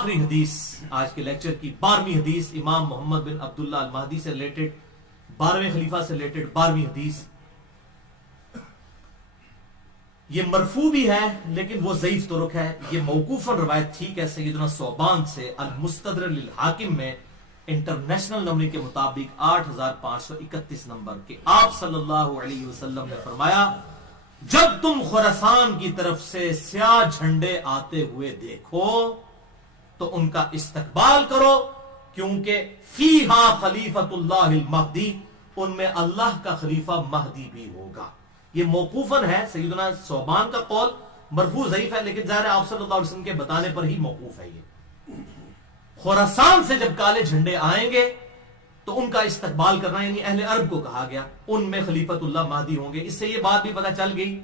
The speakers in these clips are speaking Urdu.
آخری حدیث آج کے لیکچر کی 12ویں حدیث امام محمد بن عبداللہ المہدی سے ریلیٹڈ، 12ویں خلیفہ سے ریلیٹڈ 12ویں حدیث. یہ مرفوع بھی ہے لیکن وہ ضعیف طرق ہے. یہ موقوفاً روایت ٹھیک ہے سیدنا ثوبان سے المستدرک للحاکم میں انٹرنیشنل نمبر کے مطابق 8531 نمبر کے آپ صلی اللہ علیہ وسلم نے فرمایا جب تم خراسان کی طرف سے سیاہ جھنڈے آتے ہوئے دیکھو تو ان کا استقبال کرو کیونکہ فیہا خلیفۃ اللہ المہدی، ان میں اللہ کا خلیفہ مہدی بھی ہوگا. یہ موقوفاً ہے سیدنا ثوبان کا قول، مرفوع ضعیف ہے لیکن ظاہر آپ صلی اللہ علیہ وسلم کے بتانے پر ہی موقوف ہے. یہ خراسان سے جب کالے جھنڈے آئیں گے تو ان کا استقبال کرنا، یعنی اہل عرب کو کہا گیا، ان میں خلیفۃ اللہ مہدی ہوں گے. اس سے یہ بات بھی پتہ چل گئی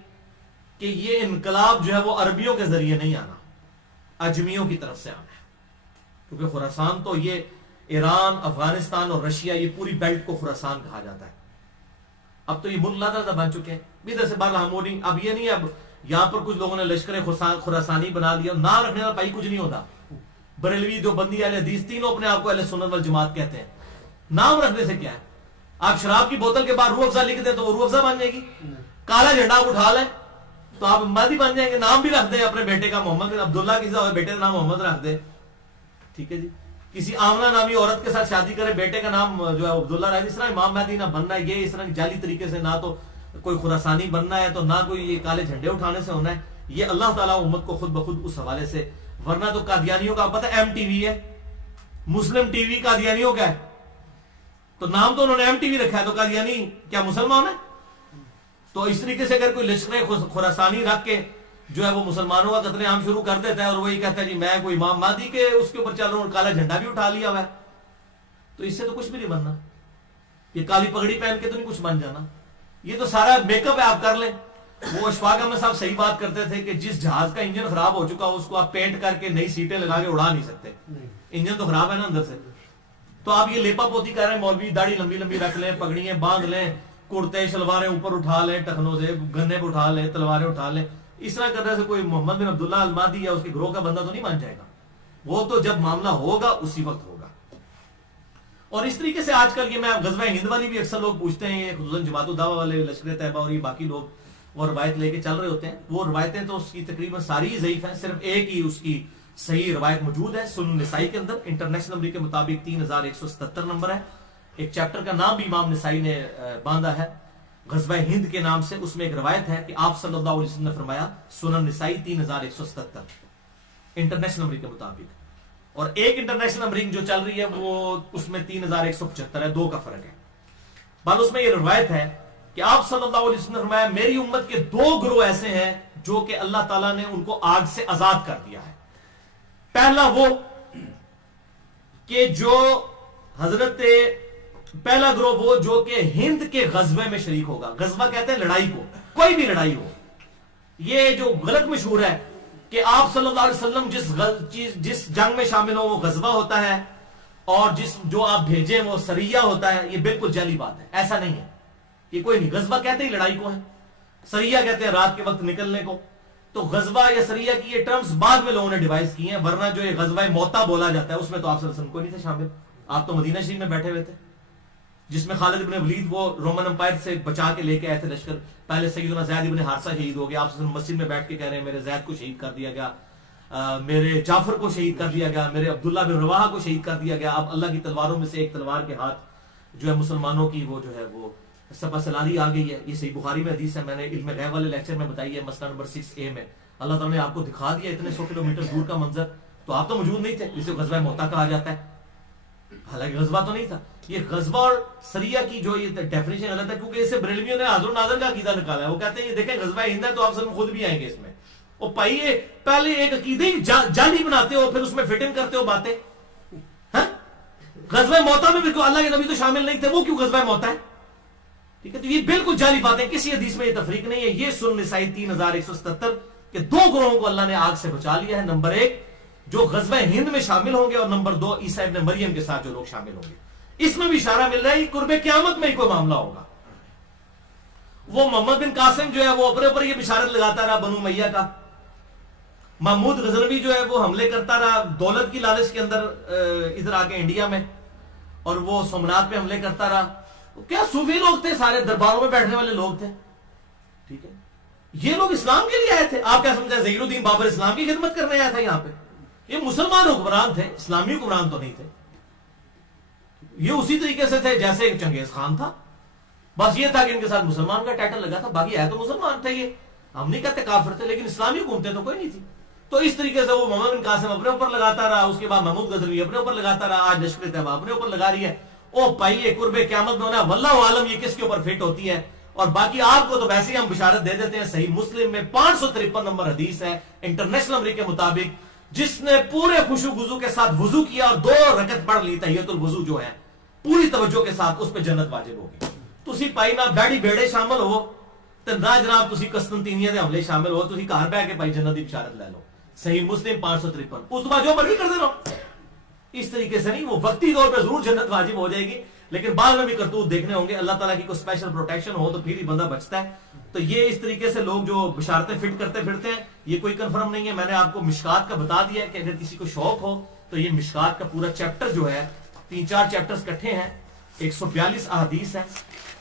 کہ یہ انقلاب جو ہے وہ عربیوں کے ذریعے نہیں آنا، اجمیوں کی طرف سے آنا ہے. کیونکہ خراسان تو یہ ایران، افغانستان اور رشیا، یہ پوری بیلٹ کو خراسان کہا جاتا ہے. اب تو یہ ملک لادہ بن چکے ہیں ادھر سے بالا ہموڈنگ. اب یہ نہیں اب یہاں پر کچھ لوگوں نے لشکر خراسانی بنا دیا. نام رکھنے والا بھائی کچھ نہیں ہوتا. بریلوی، دیوبندی، اہل حدیث تینوں اپنے آپ کو اہل سنت والجماعت کہتے ہیں. نام رکھنے سے کیا ہے؟ آپ شراب کی بوتل کے بعد روح افزا لکھ دیں تو وہ روح افزا بن جائے گی. کالا جھنڈا آپ اٹھا لیں تو آپ مہدی بن جائیں گے. نام بھی رکھ دیں اپنے بیٹے کا محمد بن عبداللہ، کسی بیٹے کا نام محمد رکھ دیں، ٹھیک ہے جی. کسی آمنہ نامی عورت کے ساتھ شادی کرے، بیٹے کا نام جو ہے عبداللہ رکھ دیں. اس طرح امام مہدی نہ بننا ہے، یہ اس طرح جعلی طریقے سے نہ تو کوئی خراسانی بننا ہے تو نہ کوئی یہ کالے جھنڈے اٹھانے سے ہونا ہے. یہ اللہ تعالیٰ امت کو خود بخود اس حوالے سے، ورنہ تو قادیانیوں کا پتہ ایم ٹی وی ہے، مسلم ٹی وی قادیانیوں کا ہے. تو نام تو انہوں نے ایم ٹی وی رکھا ہے، تو قادیانی کیا مسلمان ہے؟ تو اس طریقے سے اگر کوئی لشکر خراسانی رکھ کے جو ہے وہ مسلمانوں کا قتل عام شروع کر دیتا ہے اور وہی کہتا ہے جی میں کوئی امام مہدی کے اس کے اوپر چل رہا ہوں اور کالا جھنڈا بھی اٹھا لیا ہوا ہے، تو اس سے تو کچھ بھی نہیں بننا. یہ کالی پگڑی پہن کے تو نہیں کچھ بن جانا. یہ تو سارا میک اپ ہے، آپ کر لیں. وہ اشفاق احمد صاحب صحیح بات کرتے تھے کہ جس جہاز کا انجن خراب ہو چکا اس کو آپ پینٹ کر کے نئی سیٹیں لگا کے اڑا نہیں سکتے. انجن تو خراب ہے نا اندر سے. تو آپ یہ لیپا پوتی کر رہے ہیں، مولوی داڑھی لمبی لمبی رکھ لیں، پگڑیاں باندھ لیں، کرتے شلواریں اوپر اٹھا لیں، ٹخنوں سے گنے پہ اٹھا لیں، تلواریں اٹھا لیں. اس طرح کرنے سے کوئی محمد بن عبداللہ المہدی یا اس کے گروہ کا بندہ تو نہیں مان جائے گا. وہ تو جب معاملہ ہوگا اسی وقت ہوگا. اور اس طریقے سے آج کل یہ میں غزوہ ہند والی بھی اکثر لوگ پوچھتے ہیں، خصوصاً جماعت الدعوہ والے، لشکر طیبہ اور یہ باقی لوگ وہ روایت لے کے چل رہے ہوتے ہیں. وہ روایتیں تو اس کی تقریباً ساری ہی ضعیف ہیں. صرف ایک ہی اس کی صحیح روایت موجود ہے سنن نسائی کے اندر، انٹرنیشنل نمبر کے مطابق 3177 نمبر ہے. ایک چیپٹر کا نام بھی امام نسائی نے باندھا ہے غزوہ ہند کے نام سے. اس میں ایک روایت ہے کہ آپ صلی اللہ علیہ وسلم نے فرمایا، سنن نسائی 3177 انٹرنیشنل نمبر کے مطابق. اور ایک انٹرنیشنل نمبرنگ جو چل رہی ہے وہ اس میں 3175 ہے، 2 کا فرق ہے. بعد اس میں یہ روایت ہے کہ آپ صلی اللہ علیہ وسلم نے فرمایا میری امت کے 2 گروہ ایسے ہیں جو کہ اللہ تعالیٰ نے ان کو آگ سے آزاد کر دیا ہے. پہلا وہ کہ پہلا گروہ وہ جو کہ ہند کے غزوے میں شریک ہوگا. غزوہ کہتے ہیں لڑائی کو، کوئی بھی لڑائی ہو. یہ جو غلط مشہور ہے کہ آپ صلی اللہ علیہ وسلم جس جنگ میں شامل ہو وہ غزوہ ہوتا ہے اور جو آپ بھیجیں وہ سریہ ہوتا ہے. یہ بالکل جعلی بات ہے، ایسا نہیں ہے. یہ کوئی نہیں. غزوہ کہتے ہی لڑائی کو ہے، سریہ کہتے ہیں رات کے وقت نکلنے کو. تو غزوہ یا سریہ کی یہ ٹرمز بعد میں لوگوں نے ڈیوائز کی ہیں، ورنہ جو یہ غزوہ موتا بولا جاتا ہے اس میں تو آپ صلی اللہ علیہ وسلم کوئی نہیں تھے شامل. آپ تو مدینہ شریف میں بیٹھے ہوئے تھے جس میں خالد ابن ولید وہ رومن امپائر سے بچا کے لے کے آئے تھے لشکر. پہلے سیدنا زید ابن حارثہ شہید ہو گیا. آپ صلی اللہ علیہ وسلم مسجد میں بیٹھ کے کہہ رہے ہیں میرے زید کو شہید کر دیا گیا، میرے جعفر کو شہید کر دیا گیا، میرے عبداللہ بن رواحہ کو شہید کر دیا گیا. اب اللہ کی تلواروں میں سے ایک تلوار کے ہاتھ جو ہے مسلمانوں کی وہ جو ہے وہ سپہ سلاری آ گئی ہے. یہ صحیح بخاری میں حدیث ہے، میں نے علم غیب والے لیکچر میں بتائی ہے، مسئلہ نمبر 6A میں. اللہ تعالیٰ نے آپ کو دکھا دیا اتنے 100 کلومیٹر دور کا منظر، تو آپ تو موجود نہیں تھے، جسے غزوہ موتا کہا جاتا ہے. حالانکہ غزوہ تو نہیں تھا. یہ غزوہ اور سریہ کی جو یہ ڈیفینیشن غلط ہے، کیونکہ اسے بریلویوں نے حاضر و ناظر کا عقیدہ نکالا ہے. وہ کہتے ہیں یہ دیکھیں غزوہ ہند ہے تو آپ سب خود بھی آئیں گے اس میں. اور پائیے پہلے ایک عقیدے ہی جعلی بناتے ہو، پھر اس میں فٹ ان کرتے ہو باتیں. غزوہ موتا میں بھی اللہ کے نبی تو شامل نہیں تھے، وہ کیوں غزوہ موتا ہے؟ ٹھیک ہے، تو یہ بالکل جعلی باتیں، کسی حدیث میں یہ تفریق نہیں ہے. یہ سنن نسائی 3177 کہ 2 گروہوں کو اللہ نے آگ سے بچا لیا ہے. نمبر 1 جو غزوہ ہند میں شامل ہوں گے، اور نمبر 2 عیسیٰ ابن مریم کے ساتھ جو لوگ شامل ہوں گے. اس میں بھی اشارہ مل رہا ہے قرب قیامت میں ہی کوئی معاملہ ہوگا. وہ محمد بن قاسم جو ہے وہ اپنے اوپر یہ بشارت لگاتا رہا بنو امیہ کا محمود غزنوی جو ہے وہ حملے کرتا رہا دولت کی لالچ کے اندر ادھر آ کے انڈیا میں، اور وہ سومناتھ پہ حملے کرتا رہا. کیا صوفی لوگ تھے، سارے درباروں میں بیٹھنے والے لوگ تھے. ٹھیک ہے، یہ لوگ اسلام کے لیے آئے تھے. آپ کیا سمجھا ظہیر الدین بابر اسلام کی خدمت کرنے آیا تھا یہاں پہ؟ یہ مسلمان حکمران تھے، اسلامی حکمران تو نہیں تھے. یہ اسی طریقے سے تھے جیسے ایک چنگیز خان تھا، بس یہ تھا کہ ان کے ساتھ مسلمان کا ٹائٹل لگا تھا، باقی ہے تو مسلمان تھے. یہ ہم نہیں کہتے کافر تھے، لیکن اسلامی حکومتیں تو کوئی نہیں تھی. تو اس طریقے سے وہ محمد بن قاسم اپنے اوپر لگاتا رہا، اس کے بعد محمود غزنوی اپنے اوپر لگاتا رہا، آج لشکر طیبہ اپنے اوپر لگا رہی ہے. او بھائی یہ قرب قیامت میں ہونا واللہ عالم یہ کس کے اوپر فٹ ہوتی ہے. اور باقی آپ کو تو ویسے ہی ہم بشارت دے دیتے ہیں، صحیح مسلم میں 553 نمبر حدیث ہے انٹرنیشنل نمبر کے مطابق، جس نے پورے خشوع وضو کے ساتھ وضو کیا اور 2 رکعت پڑھ لی تحیۃ الوضو جو ہے پوری توجہ کے ساتھ، اس پہ جنت واجب ہوگی. تسی پائی نہ بیڑی بیڑے شامل ہو تے نہ جناب تسی قسطنطینیہ دے حملے شامل ہو، تسی گھر بیٹھ کے پائی جنت دی بشارت لے لو. صحیح مسلم 553. اس تو بعد جو مرضی کرتے رہو. اس طریقے سے نہیں، وہ وقتی طور پہ ضرور جنت واجب ہو جائے گی، لیکن بعد میں بھی کرتوت دیکھنے ہوں گے. اللہ تعالیٰ کی کوئی اسپیشل پروٹیکشن ہو تو پھر ہی بندہ بچتا ہے. تو یہ اس طریقے سے لوگ جو بشارتیں فٹ کرتے پھرتے ہیں، یہ کوئی کنفرم نہیں ہے. میں نے آپ کو مشکات کا بتا دیا کہ اگر کسی کو شوق ہو تو یہ مشکات کا پورا چیپٹر جو ہے 3-4 چیپٹرز کٹھے ہیں، 142 احادیث ہیں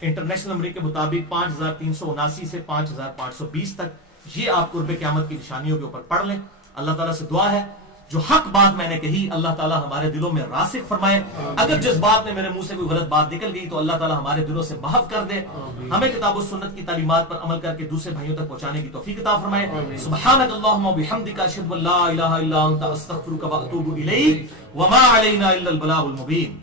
انٹرنیشنل نمبر کے مطابق 5379 سے 5520 تک. یہ آپ قرب قیامت کی نشانیوں کے اوپر پڑھ لیں. اللہ تعالیٰ سے دعا ہے جو حق بات میں نے کہی اللہ تعالیٰ ہمارے دلوں میں راسخ فرمائے. اگر جس بات میں میرے منہ سے کوئی غلط بات نکل گئی تو اللہ تعالیٰ ہمارے دلوں سے محف کر دے. ہمیں کتاب و سنت کی تعلیمات پر عمل کر کے دوسرے بھائیوں تک پہنچانے کی توفیق عطا فرمائے. سبحانک اللہم و بحمدک اشہد ان لا الہ الا انت استغفرک و اتوب الیک وما علینا الا البلاغ المبین.